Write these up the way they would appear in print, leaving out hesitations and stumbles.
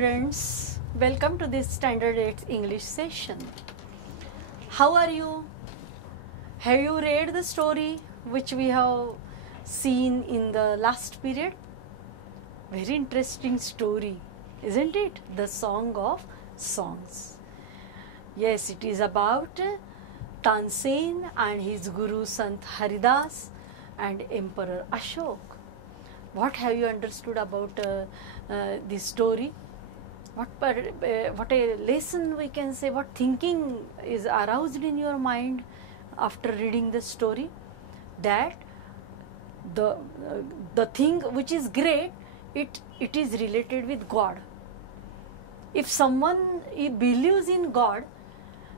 students, welcome to this Standard 8 English session. How are you? Have you read the story which we have seen in the last period? Very interesting story, isn't it? The Song of Songs. Yes, it is about Tansen and his guru Sant Haridas and Emperor Ashok. What have you understood about this story? What a lesson we can say, what thinking is aroused in your mind after reading the story? That the thing which is great, it is related with God. If someone believes in God,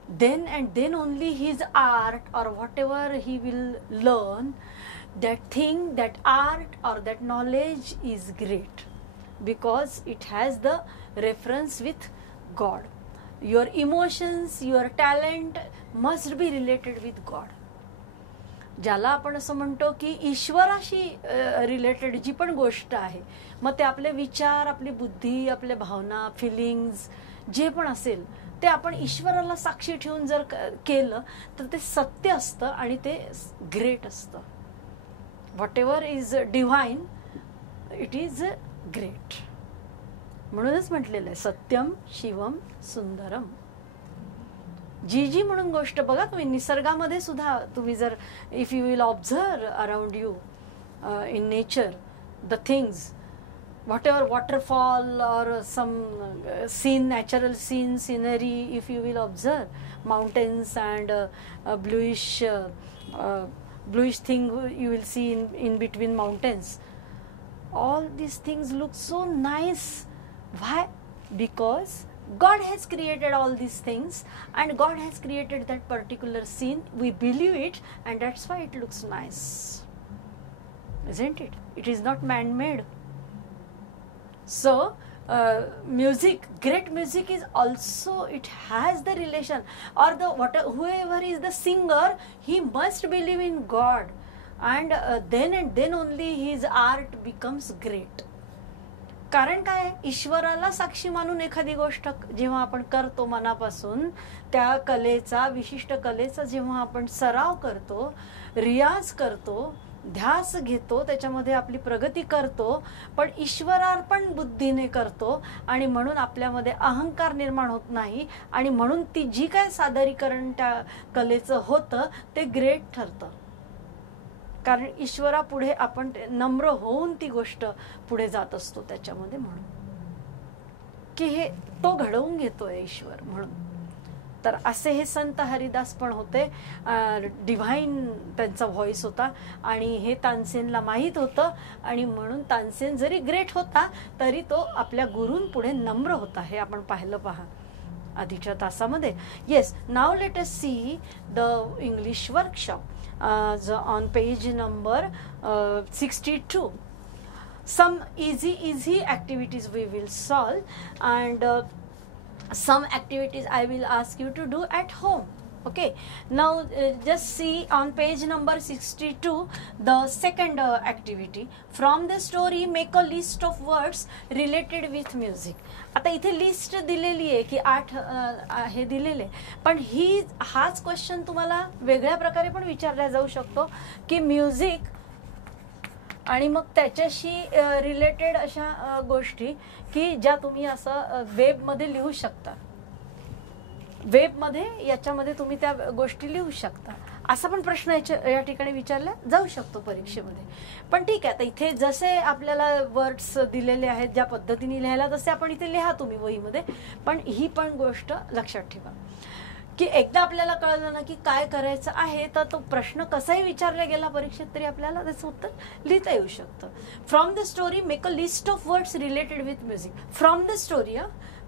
then and then only his art or whatever he will learn, that thing, that art or that knowledge is great, because it has the reference with God. Your emotions, your talent must be related with God. ज्याला आपण असं म्हणतो की ईश्वराशी related जी पण गोष्ट आहे, मग ते आपले विचार, आपली बुद्धी, आपल्या भावना, फिलिंग्स जे पण असेल ते आपण ईश्वराला साक्षी ठेवून जर केलं तर ते सत्य असतं आणि ते ग्रेट असतं. Whatever is divine, it is great. म्हणूनच म्हटलेलं आहे सत्यम शिवम सुंदरम. जी म्हणून गोष्ट बघा तुम्ही निसर्गामध्ये सुद्धा तुम्ही जर if you will observe around you in nature the things, whatever waterfall or some scene, natural scene, scenery, if you will observe mountains and bluish thing you will see in between mountains, all these things look so nice. Why? Because God has created all these things and God has created that particular scene. We believe it and that's why it looks nice, isn't it? It is not man-made. So music, great music is also, it has the relation, or whoever is the singer, he must believe in God, and then only his art becomes great. कारण काय, ईश्वराला साक्षी मानून एखादी गोष्ट जेव्हा आपण करतो मनापासून, त्या कलेचा, विशिष्ट कलेचा जेव्हा आपण सराव करतो, रियाज करतो, ध्यास घेतो, त्याच्यामध्ये आपली प्रगती करतो, पण ईश्वरार्पण बुद्धीने करतो आणि म्हणून आपल्यामध्ये अहंकार निर्माण होत नाही आणि म्हणून ती जी काय सादरीकरण त्या कलेचं होतं ते ग्रेट ठरतं. कारण ईश्वरापुढे आपण नम्र होऊन ती गोष्ट पुढे जात असतो त्याच्यामध्ये, म्हणून की हे तो घडवून घेतोय ईश्वर म्हणून. तर असे हे संत हरिदास पण होते, डिव्हाइन त्यांचा व्हॉइस होता आणि हे तानसेनला माहीत होतं आणि म्हणून तानसेन जरी ग्रेट होता तरी तो आपल्या गुरूंपुढे नम्र होता. हे आपण पाहिलं पहा आधीच्या तासामध्ये. Yes, now let us see the English workshop on page number 62. Some easy activities we will solve and some activities I will ask you to do at home. Okay, now just see on page number 62 the second activity. From the story make a list of words related with music. आता इथे list दिलेली आहे की 8 हे दिलेले, पण हाच question तुम्हाला वेगळ्या प्रकारे पण विचारला जाऊ शकतो की म्युझिक आणि मग त्याच्याशी रिलेटेड अशा गोष्टी की ज्या तुम्ही असं वेबमध्ये लिहू शकता. वेबमध्ये याच्यामध्ये तुम्ही त्या गोष्टी लिहू शकता, असा पण प्रश्न या ठिकाणी विचारला जाऊ शकतो परीक्षेमध्ये. पण ठीक आहे, आता इथे जसे आपल्याला वर्ड्स दिलेले आहेत ज्या पद्धतीने लिहायला तसे आपण इथे लिहा तुम्ही वहीमध्ये. पण ही पण गोष्ट लक्षात ठेवा की एकदा आपल्याला कळलं ना की काय करायचं आहे तर तो प्रश्न कसाही विचारला गेला परीक्षेत तरी आपल्याला त्याचं उत्तर लिहिता येऊ शकतं. From the story make a list of words related with music. From the story,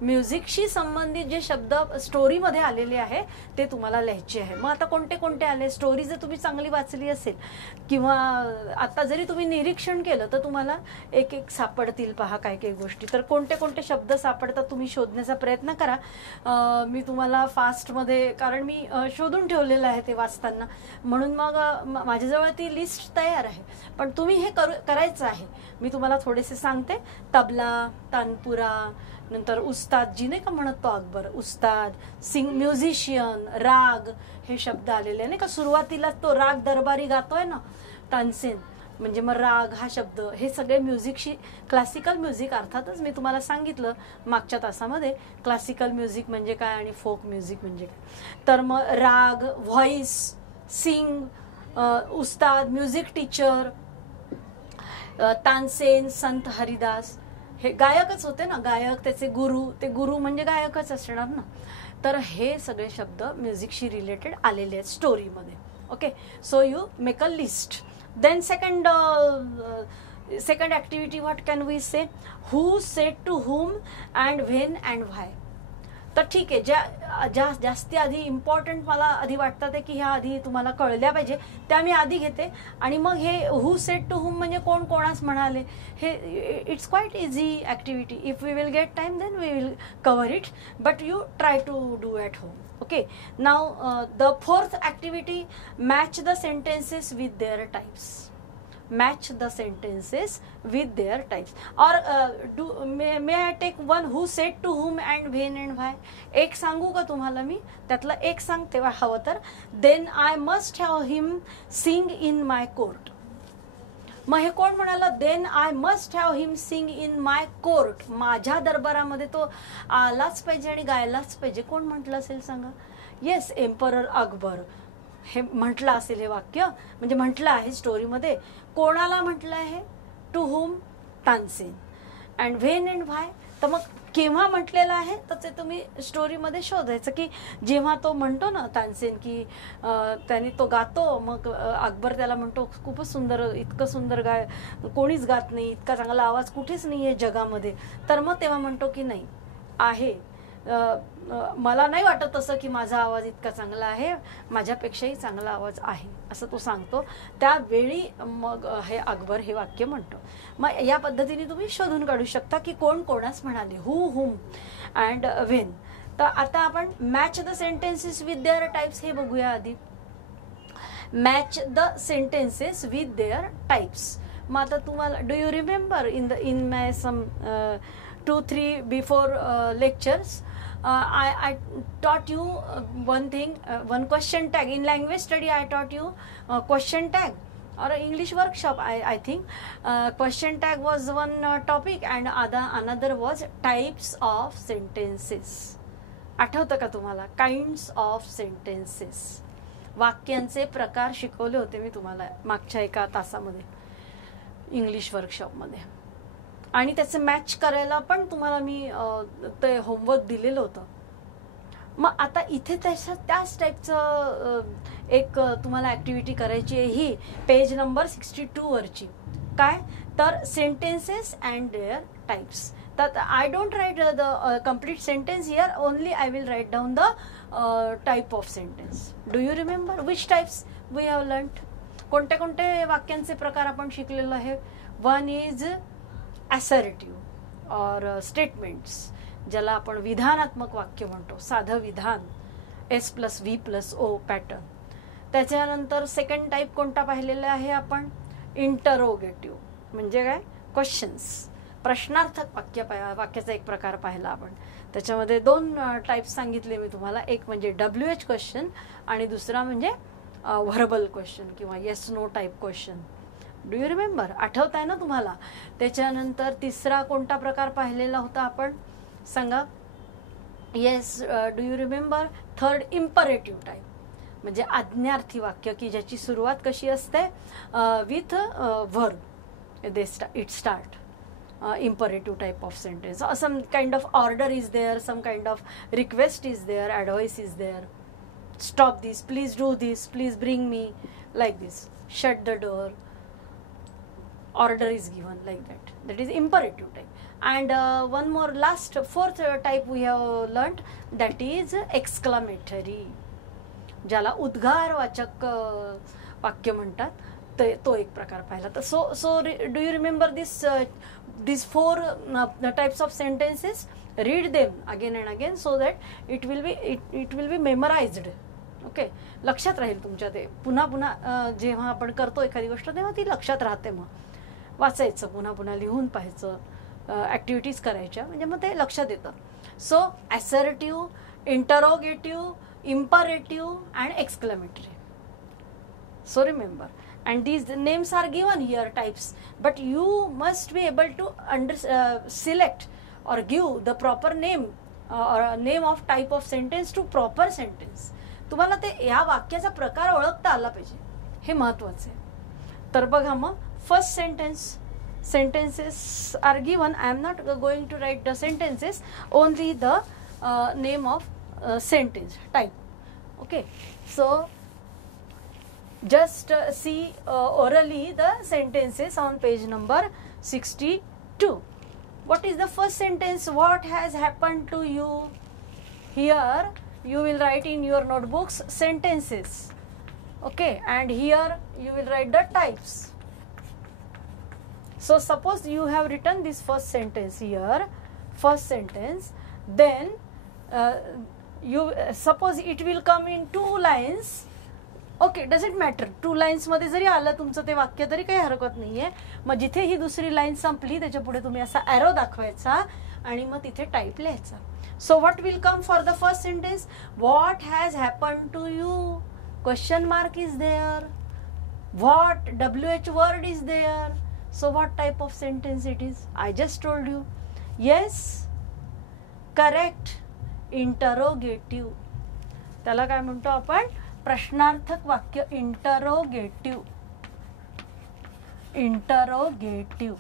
म्युझिकशी संबंधित जे शब्द स्टोरीमध्ये आलेले आहे ते तुम्हाला लिहायचे आहे. मग आता कोणते कोणते आले, स्टोरी जर तुम्ही चांगली वाचली असेल किंवा आता जरी तुम्ही निरीक्षण केलं तर तुम्हाला एक एक सापडतील पहा काही काही गोष्टी. तर कोणते कोणते शब्द सापडतात तुम्ही शोधण्याचा प्रयत्न करा. मी तुम्हाला फास्टमध्ये, कारण मी शोधून ठेवलेलं आहे ते वाचताना, म्हणून मग माझ्याजवळ ती लिस्ट तयार आहे. पण तुम्ही हे करायचं आहे. मी तुम्हाला थोडेसे सांगते. तबला, तानपुरा, नंतर उस्ताद जी नाही का म्हणत तो अकबर, उस्ताद, म्युझिशियन, राग हे शब्द आलेले नाही का. सुरुवातीला तो राग दरबारी गातोय ना तानसेन, म्हणजे मग राग हा शब्द, हे सगळे म्युझिकशी, क्लासिकल म्युझिक अर्थातच मी तुम्हाला सांगितलं मागच्या तासामध्ये क्लासिकल म्युझिक म्हणजे काय आणि फोक म्युझिक म्हणजे काय. तर मग राग, व्हॉइस, सिंग, उस्ताद, म्युझिक टीचर, तानसेन, संत हरिदास हे गायकच होते ना, गायक, त्याचे गुरु, ते गुरु म्हणजे गायकच असणार ना. तर हे सगळे शब्द म्युझिकशी रिलेटेड आलेले आहेत स्टोरीमध्ये. Okay, so you make a list. Then second activity, what can we say? Who said to whom and when and why. तर ठीक आहे, ज्या जास्ती आधी इम्पॉर्टंट मला आधी वाटतात आहे की ह्या आधी तुम्हाला कळल्या पाहिजे त्या मी आधी घेते, आणि मग हे हू सेड टू हुम म्हणजे कोण कोणास म्हणाले, हे it's quite easy activity. If we will get time then we will cover it, but you try to do at home. Okay, now the fourth activity, match the sentences with their types. Match the sentences with their types. Or may I take one, who said to whom and when and why. एक सांगू का तुम्हाला मी, त्यातला एक सांग तेव्हा हवं तर. Then I must have him sing in my court. मग हे कोण म्हणाला, then I must have him sing in my court, माझ्या दरबारामध्ये तो आलाच पाहिजे आणि गायलाच पाहिजे. कोण म्हटलं असेल सांगा. येस, एम्परर अकबर हे म्हटलं असेल हे वाक्य, म्हणजे म्हटलं आहे स्टोरीमध्ये. कोणाला म्हटलं आहे, to whom, Tansen. And when and why, तर मग केव्हा म्हटलेलं आहे तर ते तुम्ही स्टोरीमध्ये शोधायचं, की जेव्हा तो म्हणतो ना तानसेन की त्याने तो गातो, मग अकबर त्याला म्हणतो खूपच सुंदर, इतकं सुंदर गाय कोणीच गात नाही, इतका चांगला आवाज कुठेच नाही आहे जगामध्ये. तर मग तेव्हा म्हणतो की नाही आहे, मला नाही वाटत तसं की माझा आवाज इतका चांगला आहे, माझ्यापेक्षाही चांगला आवाज आहे असं तो सांगतो. त्यावेळी मग हे अकबर हे वाक्य म्हणतो. मग या पद्धतीने तुम्ही शोधून काढू शकता की कोण कोणास म्हणाले, हू, हुम अँड व्हेन. तर आता आपण match the sentences with their types हे बघूया आधी. Match the sentences with their types. मग आता तुम्हाला, do you remember in my some 2-3 before lectures, I taught you one thing, one question tag. In language study I taught you question tag, or English workshop I think question tag was one topic and another was types of sentences. आठवतं का तुम्हाला, kinds of sentences, वाक्यांचे प्रकार शिकवले होते मी तुम्हाला मागच्या एका तासामध्ये इंग्लिश वर्कशॉपमध्ये. आणि त्याचं मॅच करायला पण तुम्हाला मी ते होमवर्क दिलेलं होतं. मग आता इथे त्याच टाईपचं एक तुम्हाला ॲक्टिव्हिटी करायची आहे, ही पेज नंबर 62 वरची. काय तर सेंटेन्सेस अँड देअर टाइप्स. तर I don't write the complete sentence here, only I will write down the type of sentence. Do you remember which types we have learned. कोणते कोणते वाक्यांचे प्रकार आपण शिकलेलो आहे. One is assertive or statements, ज्याला आपण विधानात्मक वाक्य म्हणतो, साधं विधान, S+V+O पॅटर्न. त्याच्यानंतर सेकंड टाईप कोणता पाहिलेला आहे आपण, इंटरोगेटिव्ह, म्हणजे काय, क्वेश्चन्स, प्रश्नार्थक वाक्याचा एक प्रकार पाहिला आपण. त्याच्यामध्ये 2 टाईप्स सांगितले मी तुम्हाला, एक म्हणजे WH क्वेश्चन आणि दुसरा म्हणजे व्हर्बल क्वेश्चन किंवा yes no type question. Do you remember, आठवत आहे ना तुम्हाला. त्याच्यानंतर तिसरा कोणता प्रकार पाहिलेला होता आपण सांगा. Yes, do you remember. Third imperative type, म्हणजे आज्ञार्थी वाक्य की ज्याची सुरुवात कशी असते, with verb, it start. imperative type of sentence, or some kind of order is there, some kind of request is there, advice is there. Stop this, please do this, please bring me, like this. Shut the door, order is given, like that. That is imperative type. And one more last, fourth type we have learnt, that is exclamatory, ज्याला उद्गारवाचक वाक्य म्हणतात. तो एक प्रकार पाहिला. तर so do you remember these 4 types of sentences. Read them again and again so that it will be memorized. Okay, लक्षात राहील तुमच्या. ते पुन्हा पुन्हा जेव्हा आपण करतो एखादी गोष्ट तेव्हा ती लक्षात राहते. मग वाचायचं, पुन्हा पुन्हा लिहून पाहायचं, ॲक्टिव्हिटीज करायच्या, म्हणजे मग ते लक्षात येतं. So assertive, interrogative, imperative and exclamatory. So remember, and these names are given here, types, but you must be able to select or give the proper name or name of type of sentence to proper sentence. तुम्हाला ते या वाक्याचा प्रकार ओळखता आला पाहिजे, हे महत्वाचं आहे. तर बघा मग first sentence, sentences are given. I am not going to write the sentences, only the name of sentence type. Okay, so just see orally the sentences on page number 62. What is the first sentence? What has happened to you? Here you will write in your notebooks sentences. Okay, and here you will write the types. So suppose you have written this first sentence here, first sentence, then you suppose it will come in 2 lines. Okay, does it matter? 2 lines मध्ये जरी आलं तुमचं ते वाक्य तरी काही हरकत नाहीये. मग जिथे ही दुसरी लाईन संपली त्याच्या पुढे तुम्ही असा एरो दाखवायचा आणि मग तिथे टाईप लिहायचा. So what will come for the first sentence? What has happened to you? Question mark is there. What WH word is there? So what type of sentence it is? I just told you. Yes, correct, interrogative. त्याला काय म्हणतो आपण? प्रश्नार्थक वाक्य, interrogative. Interrogative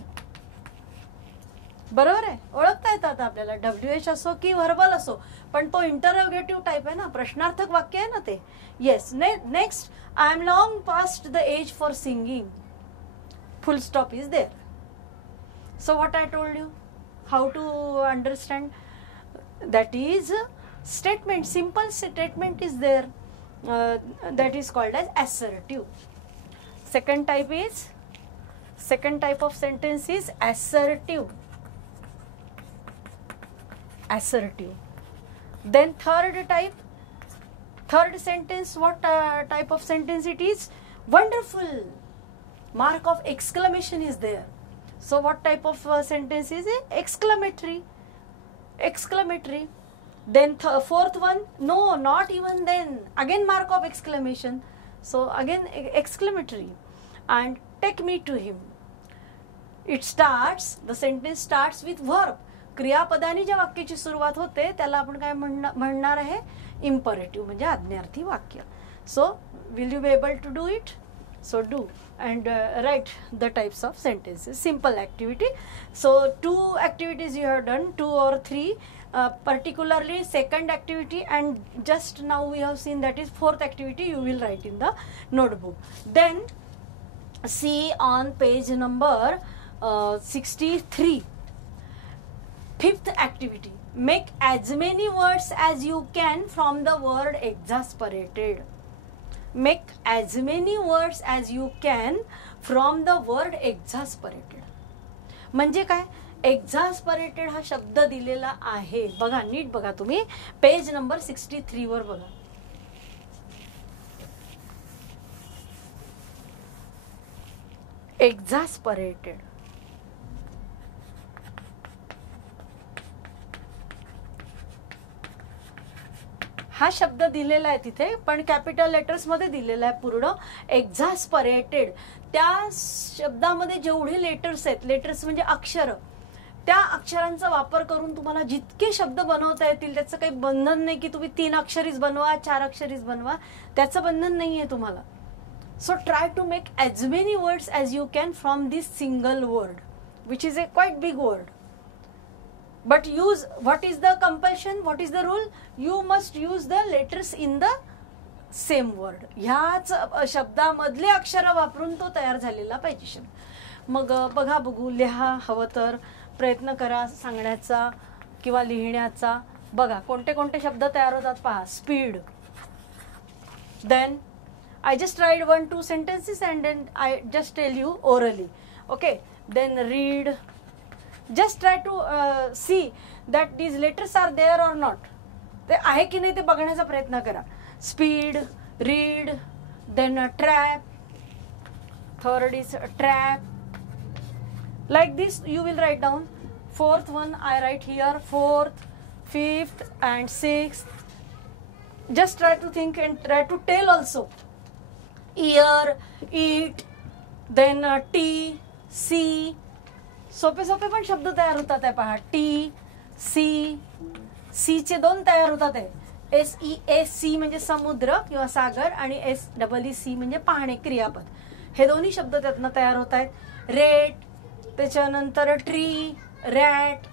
बरोबर आहे, ओळखता येतं आता आपल्याला. WH असो की व्हर्बल असो, पण तो इंटरोगेटिव्ह टाईप आहे ना, प्रश्नार्थक वाक्य आहे ना ते. Yes. Next, I am long past the age for singing. Full stop is there. So what I told you, how to understand, that is statement, simple statement is there, that is called as assertive. Second type of sentence is assertive. Assertive. Then third sentence, what type of sentence it is? Wonderful. Mark of exclamation is there. So what type of sentence is it? Exclamatory. Exclamatory. Then fourth one, no, not even then. Again mark of exclamation. So again exclamatory. And take me to him. It starts, the sentence starts with verb. क्रियापदाने ज्या वाक्याची सुरुवात होते त्याला आपण काय म्हणणार आहे? Imperative, म्हणजे आज्ञार्थी वाक्य. So will you be able to do it? So do and write the types of sentences. Simple activity. So 2 activities you have done, 2 or 3, particularly second activity, and just now we have seen that is fourth activity you will write in the notebook. Then see on page number 63, fifth activity, make as many words as you can from the word exasperated. Make as many words as you can from the word exasperated. म्हणजे काय? एक्झास्परेटेड हा शब्द दिलेला आहे बघा, नीट बघा तुम्ही, page number 63 वर बघा. एक्झास्परेटेड, हा शब्द दिलेला आहे तिथे, पण कॅपिटल लेटर्स मध्ये दिलेला आहे पूर्ण. एक्झास्परेटेड, त्या शब्दामध्ये जेवढे लेटर्स आहेत, लेटर्स म्हणजे अक्षर, त्या अक्षरांचा वापर करून तुम्हाला जितके शब्द बनवता येतील, त्याचं काही बंधन नाही की तुम्ही 3 अक्षरीच बनवा, 4 अक्षरीच बनवा, त्याचं बंधन नाहीये तुम्हाला. So try to make as many words as you can from this single word, which is a quite big word. But use, what is the compulsion, what is the rule? You must use the letters in the same word. ह्याच शब्दामधले अक्षर वापरून तो तयार झालेला पाहिजे शब्द. मग बघा, बघू, लिहा, हवं तर प्रयत्न करा सांगण्याचा किंवा लिहिण्याचा. बघा कोणते कोणते शब्द तयार होतात पहा. Speed. Then I just write 1-2 sentences and then I just tell you orally. Okay. Then read. Just try to see that these letters are there or not. ते आहे की नाही ते बघण्याचा प्रयत्न करा. Speed, read, then trap. Third is trap. Like this you will write down. Fourth one I write here, fourth, fifth and sixth. Just try to think and try to tell also. Ear, eat, then tea, see. सोपे सोपे पण शब्द तयार होतात आहे पहा. T, C, C चे दोन तयार होतात आहे. SEAC म्हणजे समुद्र किंवा सागर आणि SEEC म्हणजे पाहणे, क्रियापद. हे दोन्ही शब्द त्यातनं तयार होत आहेत. रेट, त्याच्यानंतर ट्री, रॅट,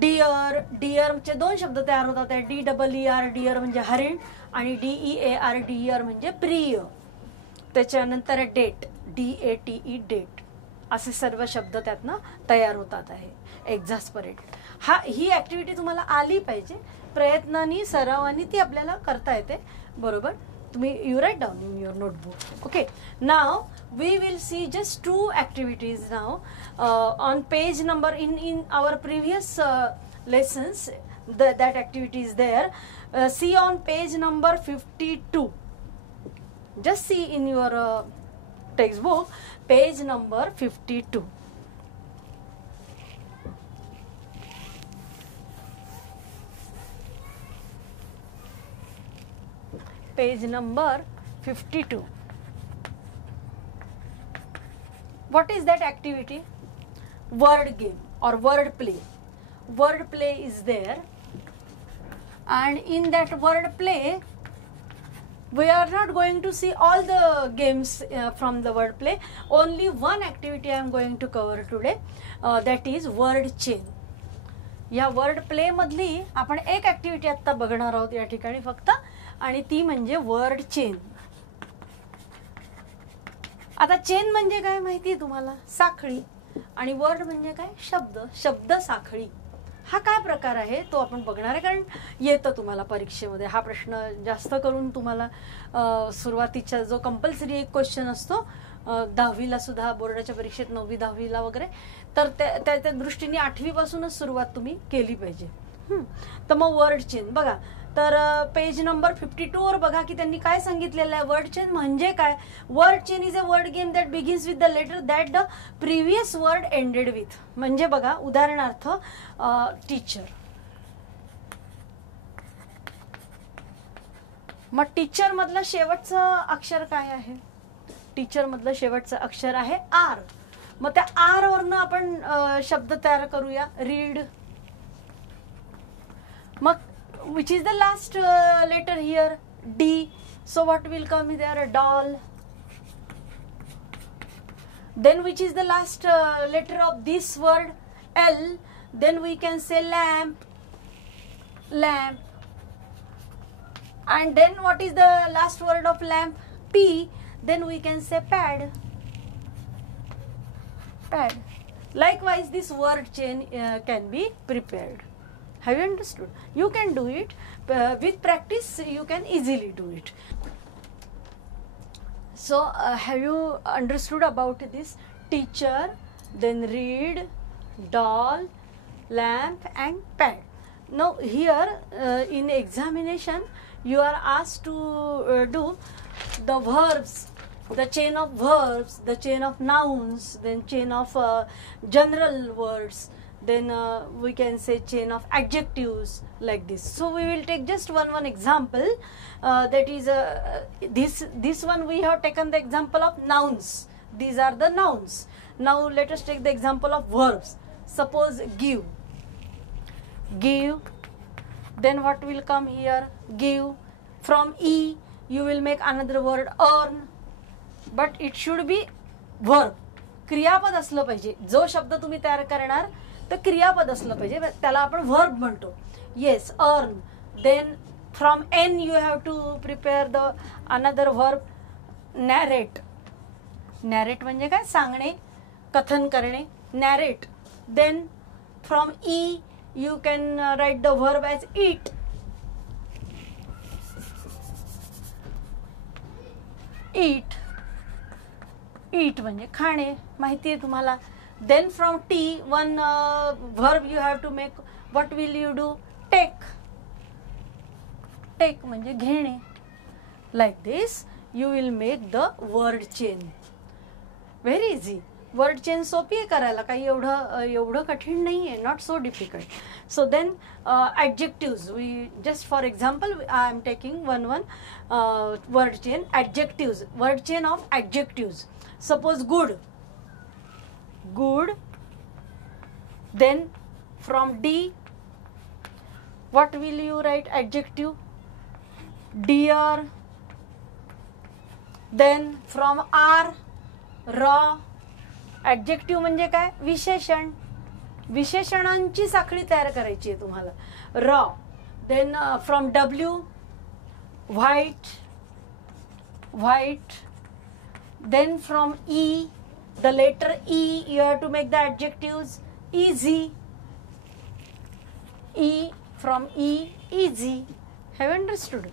डिअर, डिअरचे दोन शब्द तयार होतात आहे. DEER, डिअर म्हणजे हरिण आणि DEAR, डिअर म्हणजे प्रिय. त्याच्यानंतर डेट, DATE, डेट. असे सर्व शब्द त्यातनं तयार होतात आहे. एक्झास्परेट. ही ऍक्टिव्हिटी तुम्हाला आली पाहिजे. प्रयत्नांनी, सरावानी ती आपल्याला करता येते. बरोबर. तुम्ही you write down in your notebook. Okay. नाव we will see just 2 activities now on page number in our previous lessons. That activity is there. See on page number 52. Just see in your textbook, page number 52. Page number 52. What is that activity? Word game or word play. Word play is there, and in that word play we are not going to see all the games from the word play. Only one activity I am going to cover today, that is word chain. या word play मधली आपण एक activity आता बघणार आहोत या ठिकाणी फक्त, आणि ती म्हणजे वर्ड चेन. आता चेन म्हणजे काय माहिती आहे तुम्हाला? साखळी. आणि वर्ड म्हणजे काय? शब्द. शब्द साखळी. हा काय प्रकार आहे तो आपण बघणार आहे, कारण येतं तुम्हाला परीक्षेमध्ये हा प्रश्न. जास्त करून तुम्हाला सुरुवातीच्या जो कंपल्सरी एक क्वेश्चन असतो 10वीला सुद्धा, बोर्डाच्या परीक्षेत 9वी 10वीला वगैरे, तर त्या दृष्टीने 8वी पासूनच सुरुवात तुम्ही केली पाहिजे. तर मग वर्ड चेन बघा. तर पेज नंबर 52 वर बघा की त्यांनी काय सांगितलेलं आहे. वर्ड चेन म्हणजे काय? Word chain is a word game that begins with the letter that the previous word ended with. म्हणजे बघा, उदाहरणार्थ टीचर. मग टीचर मधलं शेवटचं अक्षर काय आहे? टीचर मधलं शेवटचं अक्षर आहे आर. मग त्या आर वरनं आपण शब्द तयार करूया. रीड. मग which is the last letter here? D. So what will come there? Doll. Then which is the last letter of this word? L. Then we can say lamp. Lamp. And then what is the last word of lamp? P. Then we can say pad. Pad. Likewise, this word chain can be prepared. Have you understood? You can do it. With practice, you can easily do it. So, have you understood about this? Teacher, then read, doll, lamp and pad. Now, here in examination, you are asked to do the verbs, the chain of verbs, the chain of nouns, then chain of general words. Then we can say chain of adjectives, like this. So we will take just one example. That is this one we have taken the example of nouns. These are the nouns. Now let us take the example of verbs. Suppose give. Give. Then what will come here? Give. From E you will make another word, earn. But it should be verb. क्रियापद असलं पाहिजे. जो शब्द तुम्ही तयार करणार तर क्रियापद असलं पाहिजे, त्याला आपण वर्ब म्हणतो. Yes, earn. Then from N you have to prepare the another verb, narrate. Narrate म्हणजे काय? सांगणे, कथन करणे. Narrate. Then from E you can write the verb as eat. Eat. Eat म्हणजे खाणे, माहिती आहे तुम्हाला. Then from T, one verb you have to make. What will you do? Take. Take म्हणजे घेणे. Like this you will make the word chain. Very easy. Word chain सोपी आहे करायला, काही एवढं कठीण नाही आहे, not so difficult. So then adjectives, we just for example I am taking one word chain. Adjectives, word chain of adjectives. Suppose good, then from D what will you write? Adjective. Dear. Then from R raw. Adjective म्हणजे काय? विशेषण. विशेषणांची साखळी तयार करायची आहे तुम्हाला. Raw. Then from W white. Then from E, the letter E, you have to make the adjectives. Easy. E, from E, easy. Have understood?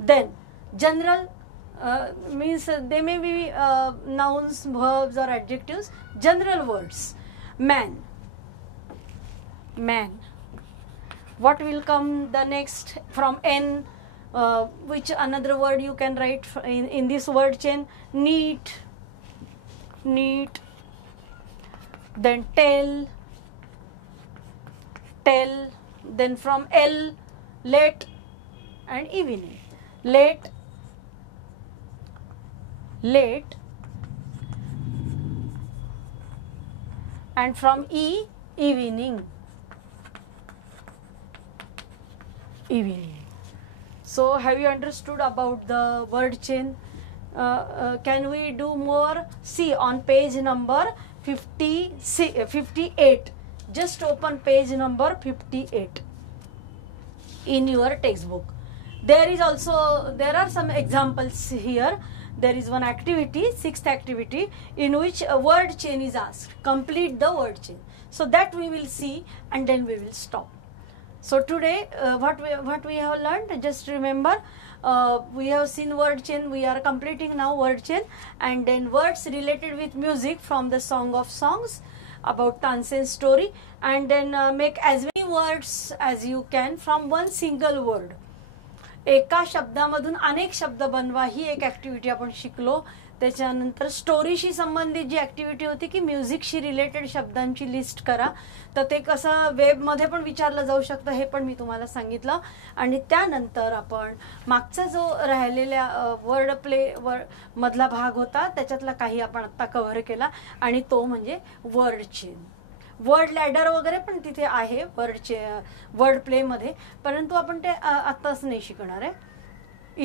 Then general means they may be nouns, verbs or adjectives. General words. Man. What will come the next from N? Which another word you can write in this word chain? Neat. Then tell. Then from L, late and evening. Late, and from E, evening. So have you understood about the word chain? Can we do more? See on page number 58. Just open page number 58 in your textbook. There are some examples here. There is one activity, 6th activity, in which a word chain is asked. Complete the word chain. So that we will see and then we will stop. So today what we have learned, just remember, we have seen word chain. We are completing now word chain, and then words related with music from the Song of Songs, about Tansen story, and then make as many words as you can from one single word. एका शब्दामधून अनेक शब्द बनवा, ही एक activity आपण शिकलो. त्याच्यानंतर स्टोरीशी संबंधित जी activity होती की म्युझिकशी रिलेटेड शब्दांची लिस्ट करा, तर ते कसं वेबमध्ये पण विचारलं जाऊ शकतं हे पण मी तुम्हाला सांगितलं. आणि त्यानंतर आपण मागचा जो राहिलेल्या वर्ड प्ले मधला भाग होता त्याच्यातला काही आपण आत्ता कव्हर केला, आणि तो म्हणजे वर्ड चेन. वर्ड लॅडर वगैरे पण तिथे आहे वर्ड प्ले मध्ये, परंतु आपण ते आत्ताच नाही शिकणार आहे.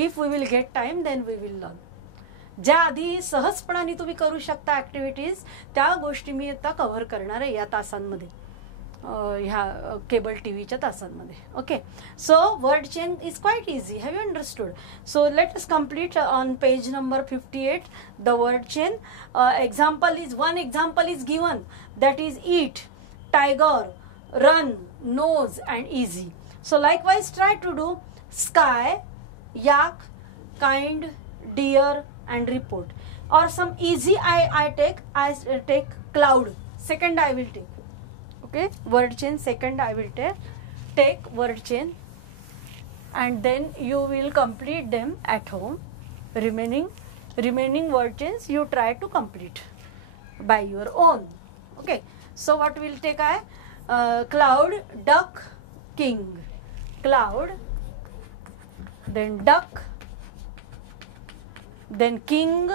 If we will get time then we will learn. ज्या आधी सहजपणाने तुम्ही करू शकता ॲक्टिव्हिटीज, त्या गोष्टी मी आता कव्हर करणार आहे या तासांमध्ये, ह्या केबल टीव्हीच्या तासांमध्ये. Okay, so word chain is quite easy. Have you understood? So let us complete on page number 58 the word chain. one example is given, that is eat, tiger, run, nose and easy. So likewise try to do sky, yak, kind, dear and report. Or some easy I take cloud. Second I will take. Okay, word chain second I will take word chain, and then you will complete them at home. Remaining word chains you try to complete by your own. Okay, so what will take I? Cloud, duck, king. Cloud, then duck, then king.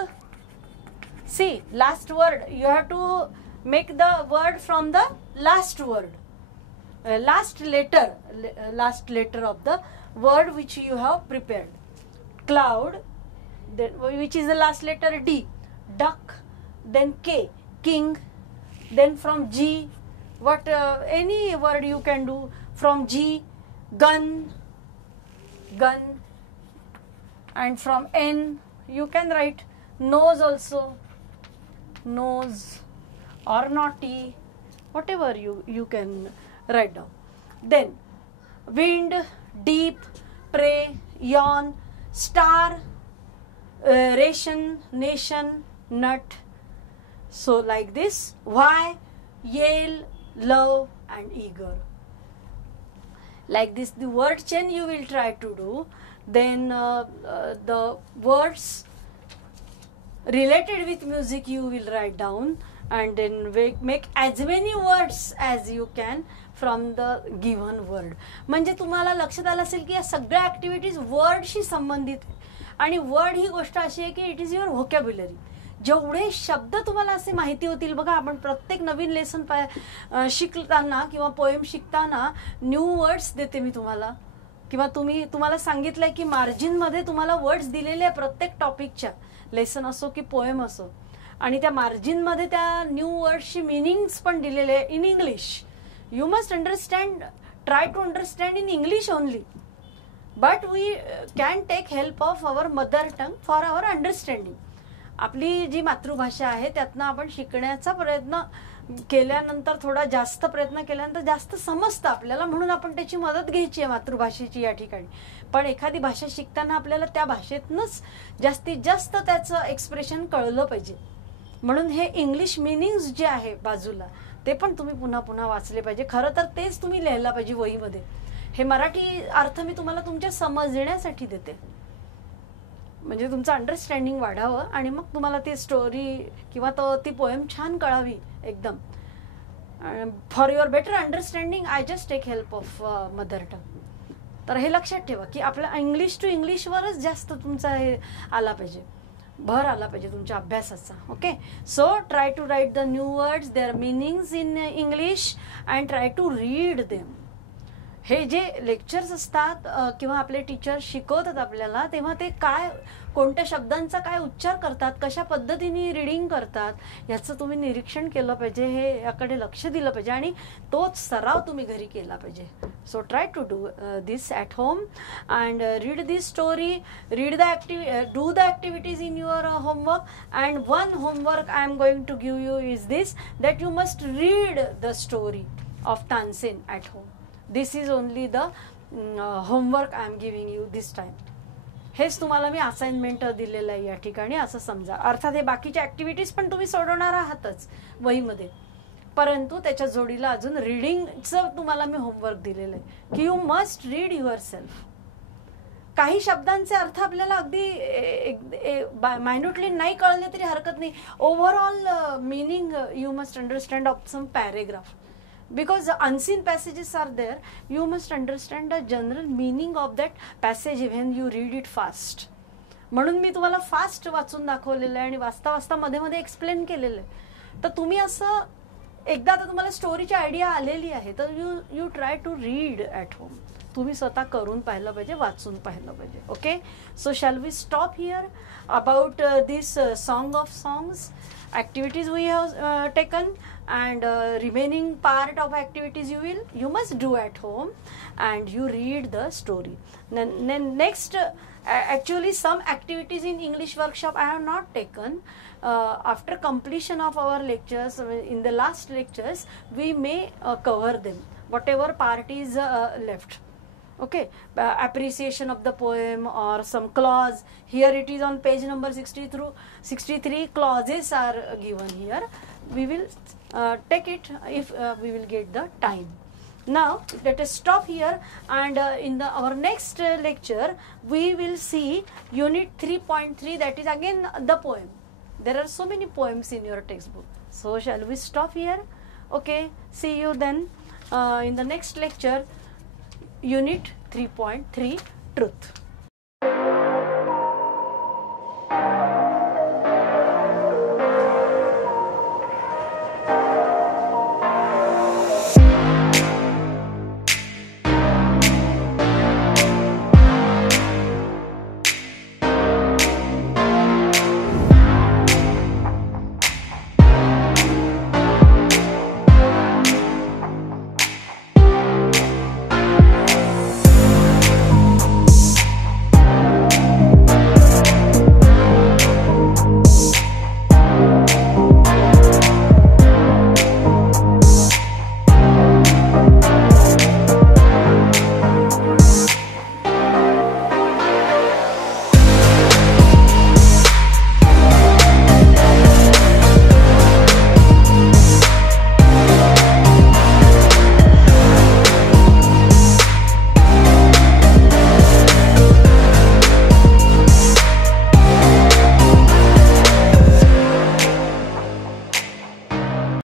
See, last word, you have to make the word from the last word, last letter of the word which you have prepared. Cloud, then which is the last letter D. Duck, then K, king. Then from G, any word you can do from G. Gun, and from N you can write nose also, nose, or naughty, whatever you can write down. Then wind, deep, pray, yawn, star, ration, nation, nut. So like this, why, yell, love and eager. Like this the word chain you will try to do. Then the words related with music you will write down, and then make as many words as you can from the given word. म्हणजे तुम्हाला लक्षात आलं असेल की या सगळ्या activities वर्डशी संबंधित आहे. आणि वर्ड ही गोष्ट अशी आहे की इट इज युअर व्होकॅब्युलरी. जेवढे शब्द तुम्हाला असे माहिती होतील, बघा आपण प्रत्येक नवीन लेसन शिकताना किंवा पोएम शिकताना न्यू वर्ड्स देते मी तुम्हाला, किंवा तुम्हाला सांगितलंय की मार्जिनमध्ये तुम्हाला वर्ड्स दिलेले आहे प्रत्येक टॉपिकच्या, लेसन असो की पोएम असो, आणि त्या मार्जिनमध्ये त्या न्यू वर्ड्सची मिनिंग्स पण दिलेले आहे in English. You must understand, try to understand in English only, but we can take help of our mother tongue for our understanding. आपली जी मातृभाषा आहे त्यातनं आपण शिकण्याचा प्रयत्न केल्यानंतर, थोडा जास्त प्रयत्न केल्यानंतर जास्त समजतं आपल्याला, म्हणून आपण त्याची मदत घ्यायची आहे मातृभाषेची या ठिकाणी. पण एखादी भाषा शिकताना आपल्याला त्या भाषेतनंच जास्तीत जास्त त्याचं एक्सप्रेशन कळलं पाहिजे. म्हणून हे इंग्लिश मिनिंग्स जे आहे बाजूला ते पण तुम्ही पुन्हा पुन्हा वाचले पाहिजे. खरं तर तेच तुम्ही लिहायला पाहिजे वहीमध्ये. हे मराठी अर्थ मी तुम्हाला तुमच्या समजण्यासाठी देते, म्हणजे तुमचं अंडरस्टँडिंग वाढावं आणि मग तुम्हाला ती स्टोरी किंवा ती पोएम छान कळावी एकदम. For your better understanding I just take help of mother tongue. तर हे लक्षात ठेवा की आपल्या इंग्लिश टू इंग्लिशवरच जास्त तुमचा हे आला पाहिजे, भर आला पाहिजे तुमच्या अभ्यासाचा. Okay, so try to write the new words, their meanings in English and try to read them. हे जे लेक्चर्स असतात किंवा आपले टीचर शिकवतात आपल्याला, तेव्हा ते काय, कोणत्या शब्दांचा काय उच्चार करतात, कशा पद्धतीने रीडिंग करतात, याचं तुम्ही निरीक्षण केलं पाहिजे, हे याकडे लक्ष दिलं पाहिजे आणि तोच सराव तुम्ही घरी केला पाहिजे. So try to do this at home and read this story, read the do the activities in your homework. And one homework I am going to give you is this, that you must read the story of Tansen at home. This is only the homework I am giving you this time. हेच तुम्हाला मी assignment दिलेलं आहे या ठिकाणी, असं समजा. अर्थात हे बाकीच्या ॲक्टिव्हिटीज पण तुम्ही सोडवणार आहातच वहीमध्ये, परंतु त्याच्या जोडीला अजून रीडिंगचं तुम्हाला मी होमवर्क दिलेलं आहे की you must read your self. काही शब्दांचे अर्थ आपल्याला अगदी मायन्युटली नाही कळले तरी हरकत नाही. Overall meaning you must understand of some paragraph. Because the unseen passages are there, you must understand the general meaning of that passage when you read it fast. म्हणून मी तुम्हाला फास्ट वाचून दाखवलेलं आहे आणि वाचता वाचता मध्ये मध्ये एक्सप्लेन केलेलं आहे. तर तुम्ही असं एकदा आता तुम्हाला स्टोरीची आयडिया आलेली आहे तर you try to read at home. तुम्ही स्वतः करून पाहिलं पाहिजे, वाचून पाहिलं पाहिजे. Okay, so shall we stop here about this song of songs activities we have taken, and remaining part of activities you must do at home and you read the story. Then next actually some activities in English workshop I have not taken. After completion of our lectures in the last lectures we may cover them, whatever part is left. Okay, appreciation of the poem or some clause. Here it is on page number 60 through 63, clauses are given here. We will take it if we will get the time. Now let us stop here, and in our next lecture we will see unit 3.3, that is again the poem. There are so many poems in your textbook. So shall we stop here? Okay, see you then in the next lecture, unit 3.3, truth.